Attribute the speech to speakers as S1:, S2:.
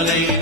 S1: மாலை